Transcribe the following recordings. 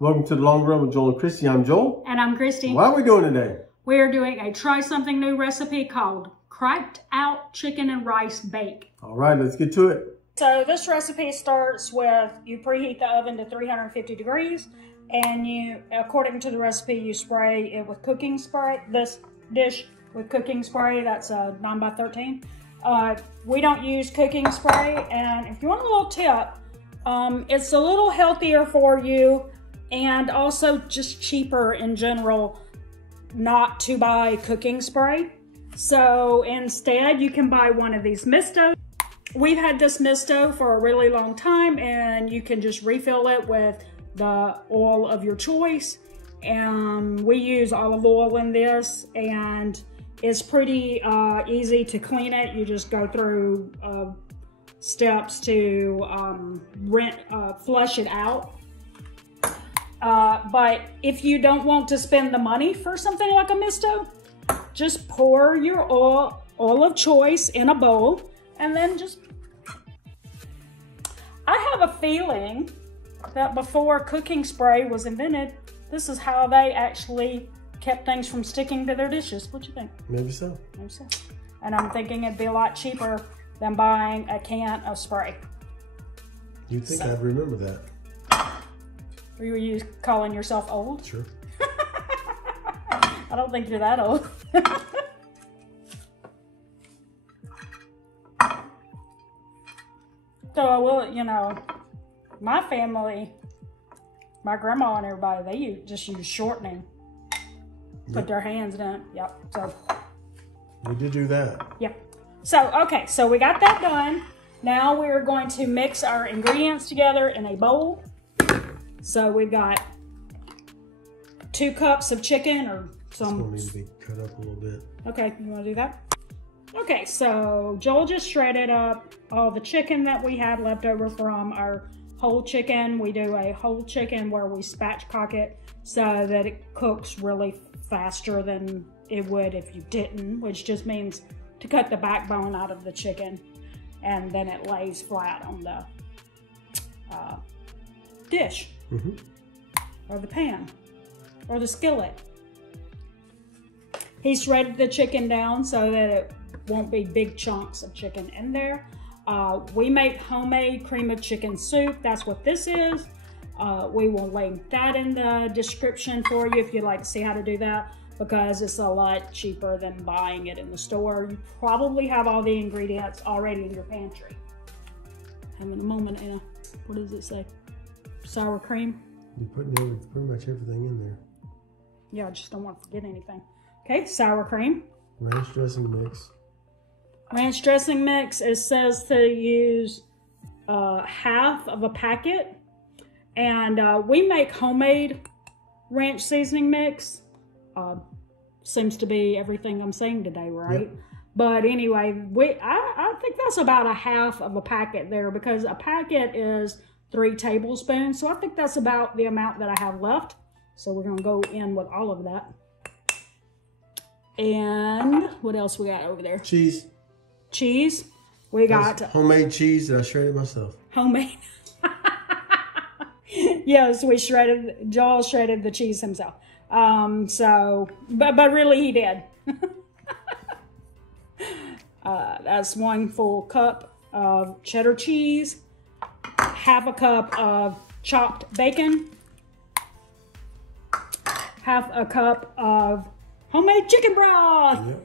Welcome to the Long Run with Joel and Christy. I'm Joel. And I'm Christy. What are we doing today? We are doing a try something new recipe called Cracked Out Chicken and Rice Bake. All right, let's get to it. So this recipe starts with you preheat the oven to 350 degrees and you, according to the recipe, you spray it with cooking spray. This dish with cooking spray, that's a 9x13. We don't use cooking spray, and if you want a little tip, it's a little healthier for you and also just cheaper in general not to buy cooking spray. So instead you can buy one of these Misto. We've had this Misto for a really long time, and you can just refill it with the oil of your choice. And we use olive oil in this, and it's pretty easy to clean it. You just go through steps to flush it out. But if you don't want to spend the money for something like a Misto, just pour your oil of choice in a bowl, and then just... I have a feeling that before cooking spray was invented, this is how they actually kept things from sticking to their dishes. What do you think? Maybe so. Maybe so. And I'm thinking it'd be a lot cheaper than buying a can of spray. You'd think I'd remember that. Were you calling yourself old? Sure. I don't think you're that old. So I will, you know, my family, my grandma and everybody, they just use shortening. Put their hands in it. Yep. So we did do that. Yep. So, okay, so we got that done. Now we're going to mix our ingredients together in a bowl. So we've got 2 cups of chicken, or some... It's going to need to be cut up a little bit. Okay, you want to do that? Okay, so Joel just shredded up all the chicken that we had left over from our whole chicken. We do a whole chicken where we spatchcock it so that it cooks really faster than it would if you didn't, which just means to cut the backbone out of the chicken, and then it lays flat on the dish, or the pan, or the skillet. He shredded the chicken down so that it won't be big chunks of chicken in there. We make homemade cream of chicken soup. That's what this is. We will link that in the description for you if you'd like to see how to do that, because it's a lot cheaper than buying it in the store. You probably have all the ingredients already in your pantry. Having a moment in a, what does it say? Sour cream? You're putting pretty much everything in there. Yeah, I just don't want to forget anything. Okay, sour cream. Ranch dressing mix. Ranch dressing mix, it says to use half of a packet. And we make homemade ranch seasoning mix. Seems to be everything I'm saying today, right? Yep. But anyway, I think that's about a half of a packet there, because a packet is 3 tablespoons. So I think that's about the amount that I have left. So we're gonna go in with all of that. And what else we got over there? Cheese. Cheese. We got homemade cheese that I shredded myself. Homemade. Yes, Joel shredded the cheese himself. But really he did. That's 1 full cup of cheddar cheese, half a cup of chopped bacon, half a cup of homemade chicken broth.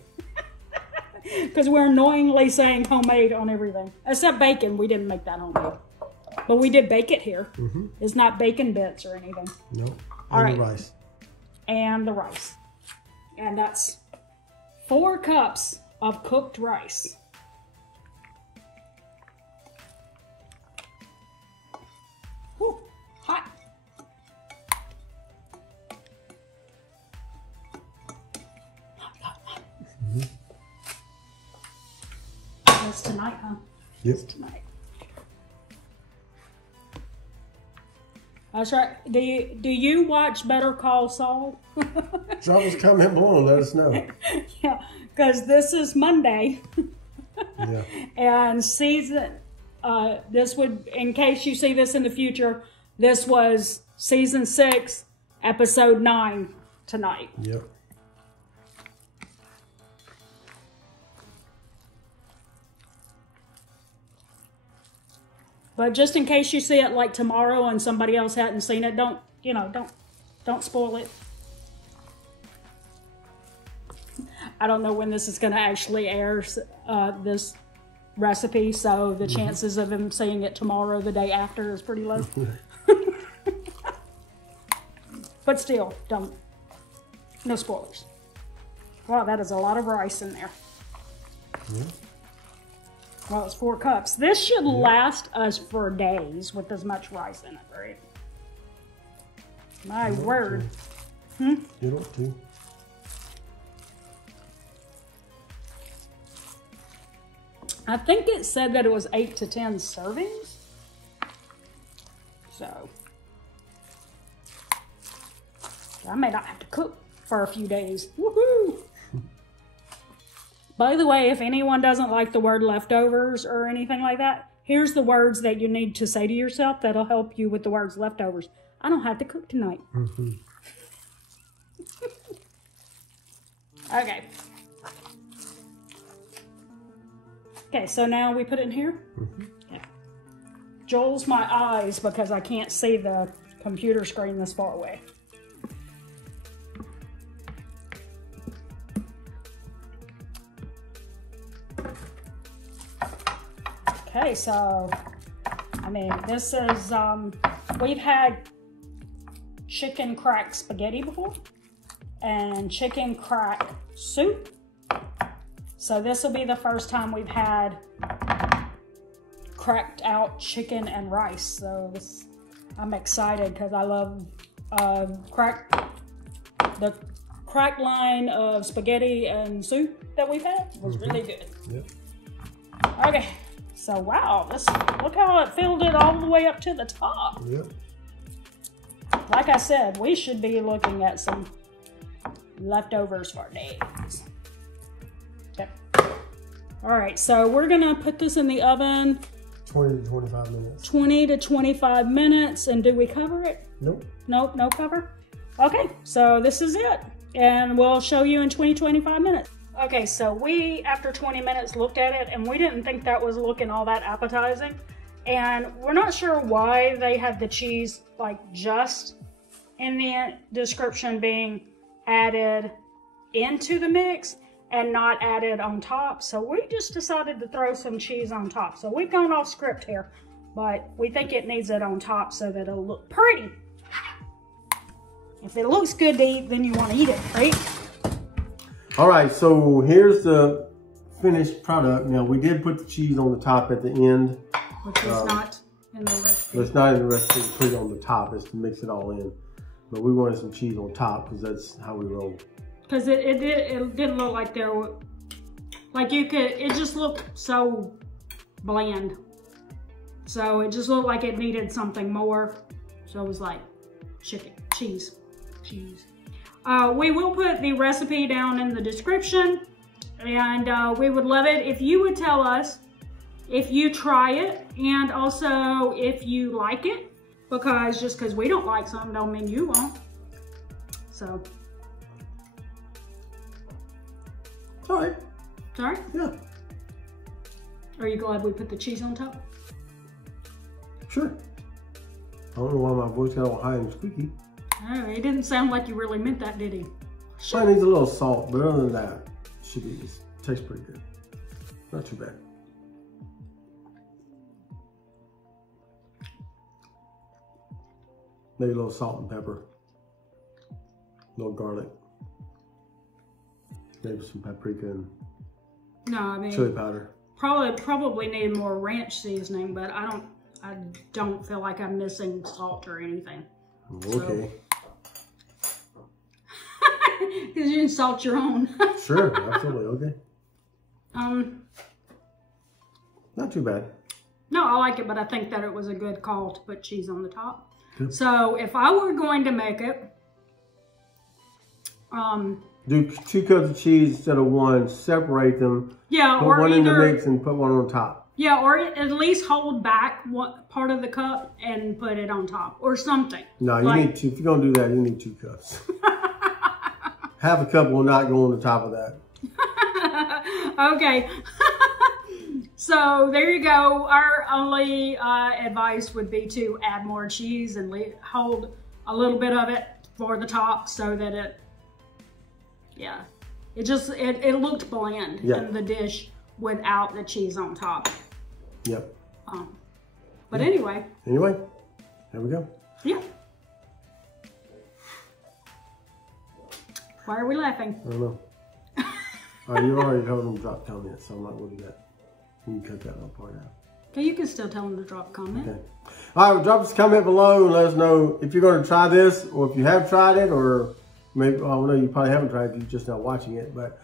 Because we're annoyingly saying homemade on everything. Except bacon, we didn't make that homemade. But we did bake it here. It's not bacon bits or anything. No. Nope. All right. The rice. And the rice. And that's 4 cups of cooked rice. Whew, hot. Hot. That's tonight, huh? Yep. That's tonight. That's right. Do you watch Better Call Saul? Drop us a comment below and let us know. Yeah, because this is Monday. Yeah. And season, this would, in case you see this in the future, this was season 6, episode 9 tonight. Yep. But just in case you see it like tomorrow and somebody else hadn't seen it, don't spoil it. I don't know when this is going to actually air, this recipe, so the chances of him seeing it tomorrow, the day after, is pretty low. But still, no spoilers. Wow, that is a lot of rice in there. Yeah. Well, it's 4 cups. This should last us for days with as much rice in it, right? My word. You don't too. I think it said that it was 8 to 10 servings. So, I may not have to cook for a few days. Woohoo! By the way, if anyone doesn't like the word leftovers or anything like that, here's the words that you need to say to yourself that'll help you with the words leftovers. I don't have to cook tonight. Okay. Okay, so now we put it in here? Yeah. Joel's my eyes because I can't see the computer screen this far away. Okay, so, I mean, this is, we've had chicken crack spaghetti before and chicken crack soup. So this will be the first time we've had cracked out chicken and rice. So this, I'm excited because I love the crack line of spaghetti and soup that we've had. It was really good. Yep. Okay. So wow, look how it filled it all the way up to the top. Yep. Like I said, we should be looking at some leftovers for days. Okay. All right, so we're gonna put this in the oven. 20 to 25 minutes. 20 to 25 minutes, and do we cover it? Nope. Nope, no cover. Okay, so this is it, and we'll show you in 20, 25 minutes. Okay, so we, after 20 minutes, looked at it, and we didn't think that was looking all that appetizing. And we're not sure why they had the cheese, like, just in the description being added into the mix and not added on top. So we just decided to throw some cheese on top. So we've gone off script here, but we think it needs it on top so that it'll look pretty. If it looks good to eat, then you want to eat it, right? All right, so here's the finished product. Now, we did put the cheese on the top at the end. Which is not in the recipe. It's not in the recipe. Put it on the top. It's to mix it all in. But we wanted some cheese on top because that's how we roll. Because it didn't look like there were, like you could, it just looked so bland. So it just looked like it needed something more. So it was like cheese. We will put the recipe down in the description, and we would love it if you would tell us if you try it and also if you like it, because just because we don't like something don't mean you won't. So. It's all right. It's all right? Yeah. Are you glad we put the cheese on top? Sure. I don't know why my voice got all high and squeaky. Oh, it didn't sound like you really meant that, did he? It needs a little salt, but other than that, it should be, it tastes pretty good. Not too bad. Maybe a little salt and pepper. A little garlic. Maybe some paprika and chili powder. Probably need more ranch seasoning, but I don't feel like I'm missing salt or anything. Okay. Because you can salt your own. Sure, absolutely. Okay. Not too bad. No, I like it, but I think that it was a good call to put cheese on the top. Good. So if I were going to make it, do 2 cups of cheese instead of 1. Separate them. Yeah, put or one either, in the mix and put one on top. Yeah, or at least hold back one part of the cup and put it on top or something. No, you need to. If you're gonna do that, you need 2 cups. Half a cup will not go on the top of that. Okay. So there you go. Our only advice would be to add more cheese and hold a little bit of it for the top so that it, yeah, it looked bland in the dish without the cheese on top. Yep. But anyway. Anyway, there we go. Yeah. Why are we laughing? I don't know. All right, you already told them to drop comments, so I'm not going to do that. You can cut that little part out. Okay, you can still tell them to drop a comment. Okay. All right, well, drop us a comment below and let us know if you're going to try this, or if you have tried it, or maybe, well, I know you probably haven't tried it, you're just not watching it, but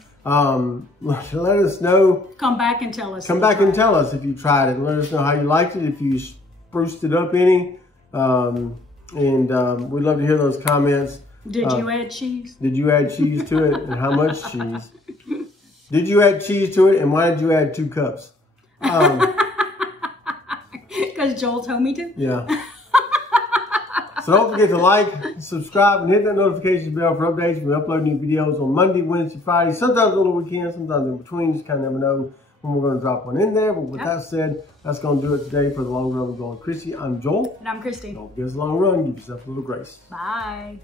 let us know. Come back and tell us. Come back and tell us if you tried it, and let us know how you liked it, if you spruced it up any, we'd love to hear those comments. Did you add cheese? Did you add cheese to it, and how much cheese? Did you add cheese to it, and why did you add 2 cups? Because Joel told me to? Yeah. So don't forget to like, subscribe, and hit that notification bell for updates. We upload new videos on Monday, Wednesday, Friday, sometimes on the weekend, sometimes in between. Just kind of never know when we're going to drop one in there. But with that said, that's going to do it today for The Long Run with Joel and Chrissy. I'm Joel. And I'm Christy. Don't forget the long run. Give yourself a little grace. Bye.